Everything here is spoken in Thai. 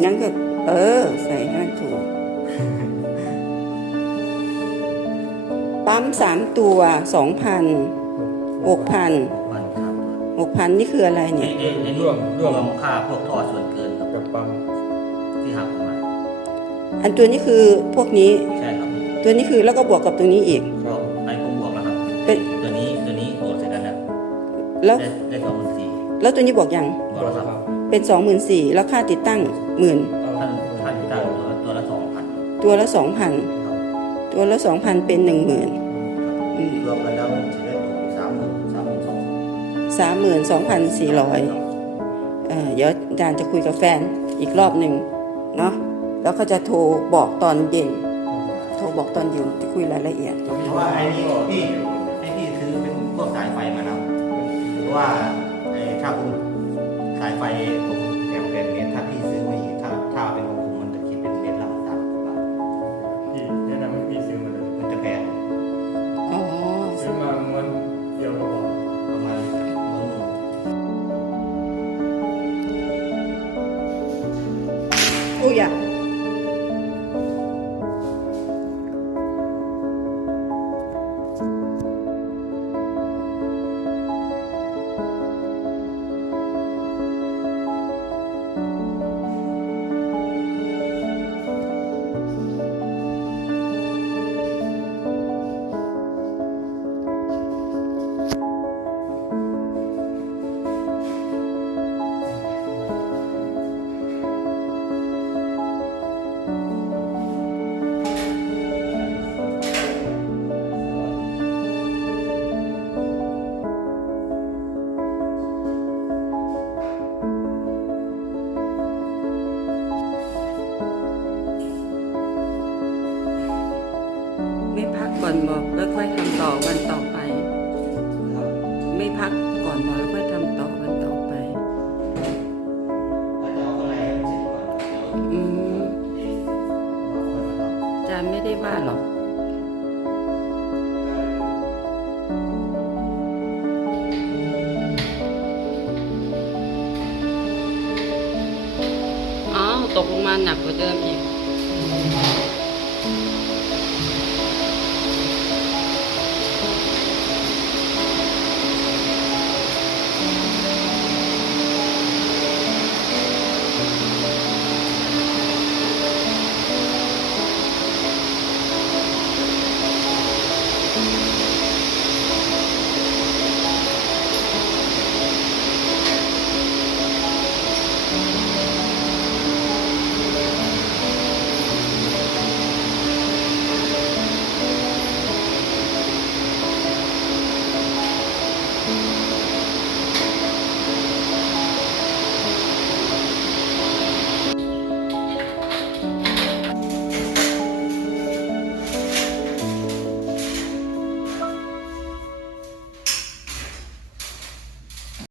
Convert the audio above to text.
นั้นก็ เออ ใส่ให้มันถูก ปั๊มสามตัวสองพันหกพันวันครับหกพันนี่คืออะไรไอ้เนี่ย ไอ้ไอ้นี่รวมค่าพวกท่อส่วนเกินครับกับปั๊มที่หักออกมาอันตัวนี้คือพวกนี้ ใช่ครับตัวนี้คือแล้วก็บวกกับตรงนี้อีก ก็ไอ้ผมบวกแล้วครับเป็น ตัวนี้ตัวนี้บวกเสร็จแล้วนะแล้วได้ได้สองหมื่นสี่แล้วตัวนี้บวกยังบวกแล้วครับ เป็นสองหมื่นสี่แล้วค่าติดตั้งหมื่นท่านท่านจ้างตัวตัวละสองพันตัวละสองพันตัวละสองพันเป็นหนึ่งหมื่นรวมกันแล้วมันจะได้ตกสามหมื่นสามหมื่นสองสามหมื่นสองพันสี่ร้อยเออเดี๋ยวอาจารย์จะคุยกับแฟนอีกรอบหนึ่งเนาะแล้วก็จะโทรบอกตอนเย็น โทรบอกตอนเย็นจะคุยรายละเอียด เพราะว่าไอ้นี่พี่ให้พี่ซื้อเป็นพวกสายไฟมานะเพราะว่าไอ้ถ้าคุณ สายไฟผมแถมแป็นเมตรถ้าพี่ซื้อ อนบอกแล้วค่อยทำต่อวันต่อไป ไม่พักก่อนบอกแล้วค่อยทำต่อวันต่อไปถ้าจะเอาอะไรให้มันเสร็จก่อนเดี๋ยวอืมเอ๊ะเราค่อยมาทำอาจารย์ไม่ได้ว่าหรอกอ้าวตกลงมาหนักกว่าเดิมอีก